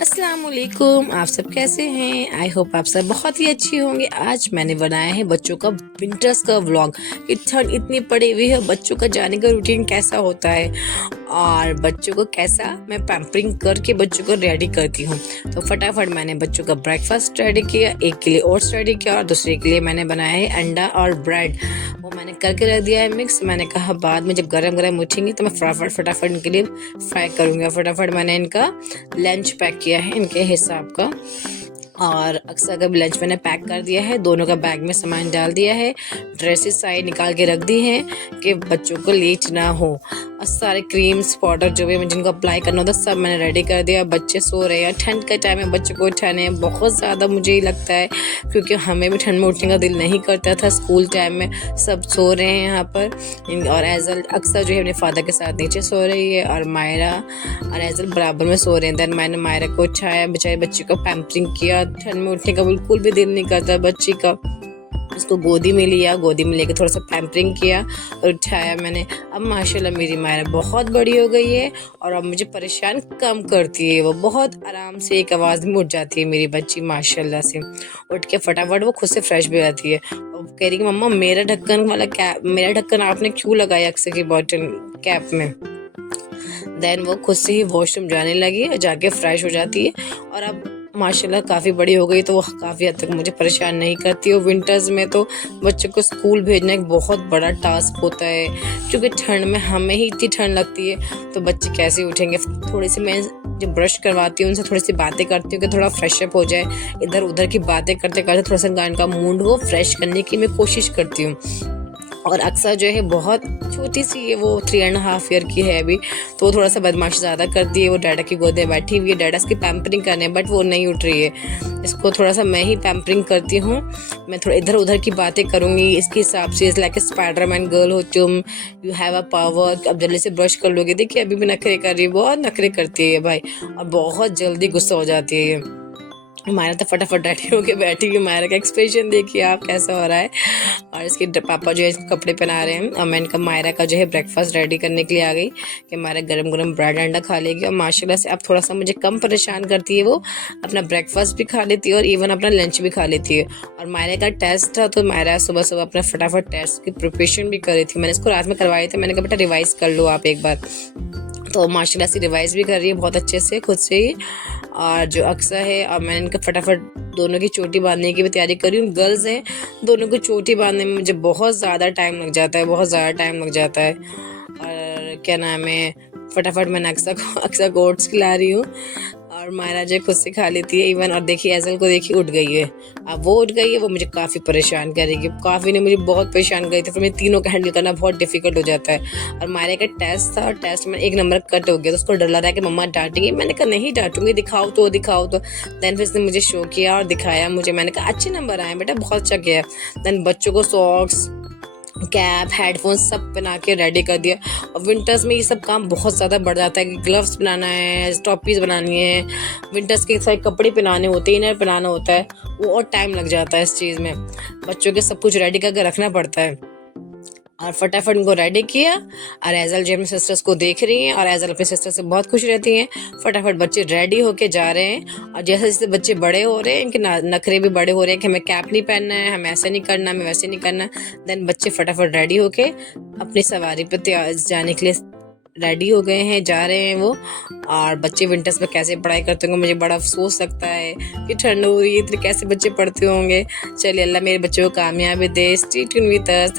अस्सलाम वालेकुम। आप सब कैसे हैं? आई होप आप सब बहुत ही अच्छे होंगे। आज मैंने बनाया है बच्चों का विंटर्स का व्लॉग कि ठंड इतनी पड़ी हुई है, बच्चों का जाने का रूटीन कैसा होता है और बच्चों को कैसा मैं पैम्परिंग करके बच्चों को रेडी करती हूँ। तो फटाफट मैंने बच्चों का ब्रेकफास्ट रेडी किया, एक के लिए ओट्स रेडी किया और दूसरे के लिए मैंने बनाया है अंडा और ब्रेड। वो मैंने करके रख दिया है मिक्स। मैंने कहा बाद में जब गरम गरम उठेंगी तो मैं फटाफट इनके लिए फ्राई करूँगी। फटाफट मैंने इनका लंच पैक किया है इनके हिसाब का, और अक्सर का भी लंच मैंने पैक कर दिया है। दोनों का बैग में सामान डाल दिया है, ड्रेसेस साइड निकाल के रख दी हैं कि बच्चों को लीच ना हो। और सारे क्रीम्स पाउडर जो भी जिनको अप्लाई करना होता सब मैंने रेडी कर दिया। बच्चे सो रहे हैं, ठंड का टाइम है, बच्चों को उठाने बहुत ज़्यादा मुझे ही लगता है क्योंकि हमें भी ठंड में उठने का दिल नहीं करता था। स्कूल टाइम में सब सो रहे हैं यहाँ पर, और एजल अक्सर जो है अपने फादर के साथ नीचे सो रही है और मायरा और एजल बराबर में सो रहे हैं। देन मैंने मायरा को उठाया, बेचारे बच्चे को पैम्परिंग किया। ठंड में उठने का बिल्कुल भी दिल नहीं करता बच्ची का। उसको गोदी में लिया, गोदी में लेके थोड़ा सा पैम्परिंग किया और उठाया मैंने। अब माशाल्लाह मेरी मायरा बहुत बड़ी हो गई है और अब मुझे परेशान कम करती है। वो बहुत आराम से एक आवाज़ में उठ जाती है मेरी बच्ची माशाल्लाह से। उठ के फटाफट वो खुद से फ्रेश भी रहती है और कह रही कि मम्मा मेरा ढक्कन वाला कैप, मेरा ढक्कन आपने क्यों लगाया अक्सर की बॉटल कैप में। देन वो खुद से ही वॉशरूम जाने लगी और जाके फ्रेश हो जाती है। और अब माशाल्लाह काफ़ी बड़ी हो गई तो वो काफ़ी हद तक मुझे परेशान नहीं करती है। विंटर्स में तो बच्चों को स्कूल भेजना एक बहुत बड़ा टास्क होता है क्योंकि ठंड में हमें ही इतनी ठंड लगती है तो बच्चे कैसे उठेंगे। थोड़ी सी मैं जब ब्रश करवाती हूँ उनसे थोड़ी सी बातें करती हूँ कि थोड़ा फ्रेश अप हो जाए। इधर उधर की बातें करते करते थोड़ा सा इनका मूड को फ्रेश करने की मैं कोशिश करती हूँ। और अक्सर जो है बहुत छोटी सी है, वो 3.5 ईयर की है अभी, तो वो थोड़ा सा बदमाशी ज़्यादा करती है। वो डैडा की गोद में बैठी हुई है, डैडा इसकी पैम्परिंग करने बट वो नहीं उठ रही है। इसको थोड़ा सा मैं ही पैम्परिंग करती हूँ। मैं थोड़ा इधर उधर की बातें करूँगी इसके हिसाब से। लाइक स्पाइडरमैन गर्ल हो तुम, यू हैव अ पावर। अब जल्दी से ब्रश कर लोगे। देखिए अभी भी नखरे कर रही है, बहुत नखरे करती है भाई और बहुत जल्दी गुस्सा हो जाती है। मायरा तो फटाफट रेडी होके बैठी हुई। मायरा का एक्सप्रेशन देखिए आप कैसा हो रहा है। और इसके पापा जो है इसको कपड़े पहना रहे हैं और मैं इनका मायरा का जो है ब्रेकफास्ट रेडी करने के लिए आ गई कि मायरा गरम गरम ब्रेड अंडा खा लेगी। और माशाल्लाह से अब थोड़ा सा मुझे कम परेशान करती है। वो अपना ब्रेकफास्ट भी खा लेती है और इवन अपना लंच भी खा लेती है। और मायरा का टेस्ट था तो मायरा सुबह सुबह अपना फटाफट टेस्ट की प्रिपरेशन भी कर रही थी। मैंने इसको रात में करवाए थे, मैंने कहा बेटा रिवाइज कर लो आप एक बार। तो माशाल्लाह से रिवाइज भी कर रही है बहुत अच्छे से खुद से ही। और जो अक्सर है, और मैंने इनका फटाफट दोनों की चोटी बांधने की भी तैयारी कर रही हूँ। गर्ल्स हैं, दोनों को चोटी बांधने में मुझे बहुत ज़्यादा टाइम लग जाता है, बहुत ज़्यादा टाइम लग जाता है। और क्या नाम है, फटाफट मैंने अक्सर को ओट्स खिला रही हूँ और मायरा जो खुद से खा लेती है इवन। और देखिए एजल को देखिए उठ गई है, अब वो उठ गई है, वो मुझे काफ़ी परेशान करेगी। काफ़ी ने मुझे बहुत परेशान करी थी, फिर मैं तीनों का हैंडल करना बहुत डिफिकल्ट हो जाता है। और मायरा का टेस्ट था और टेस्ट में 1 नंबर कट हो गया तो उसको डर लग रहा है कि मम्मा डांटेंगी। मैंने कहा नहीं डांटूंगी, दिखाओ तो दिखाओ तो। देन फिर उसने मुझे शो किया और दिखाया मुझे। मैंने कहा अच्छे नंबर आए बेटा, बहुत अच्छा किया। देन बच्चों को सॉक्स, कैप, हेडफोन सब पहना के रेडी कर दिया। और विंटर्स में ये सब काम बहुत ज़्यादा बढ़ जाता है कि ग्लव्स बनाना है, टॉपीज़ बनानी है, विंटर्स के सारे कपड़े पहनाने होते हैं, इनर पहनाना होता है, वो और टाइम लग जाता है इस चीज़ में। बच्चों के सब कुछ रेडी करके रखना पड़ता है। और फटाफट उनको रेडी किया और एजल जो अपनी सिस्टर्स को देख रही हैं और एजल अपनी सिस्टर से बहुत खुश रहती हैं। फटाफट बच्चे रेडी होके जा रहे हैं और जैसे जैसे बच्चे बड़े हो रहे हैं इनके नखरे भी बड़े हो रहे हैं कि हमें कैप नहीं पहनना है, हमें ऐसे नहीं करना, हमें वैसे नहीं करना। देन बच्चे फटाफट रेडी होके अपनी सवारी पर जाने के लिए रेडी हो गए हैं, जा रहे हैं वो। और बच्चे विंटर्स में कैसे पढ़ाई करते होंगे मुझे बड़ा अफसोस लगता है कि ठंड हो रही है, इतने कैसे बच्चे पढ़ते होंगे। चलिए अल्लाह मेरे बच्चों को कामयाबी दे। Stay tuned with us.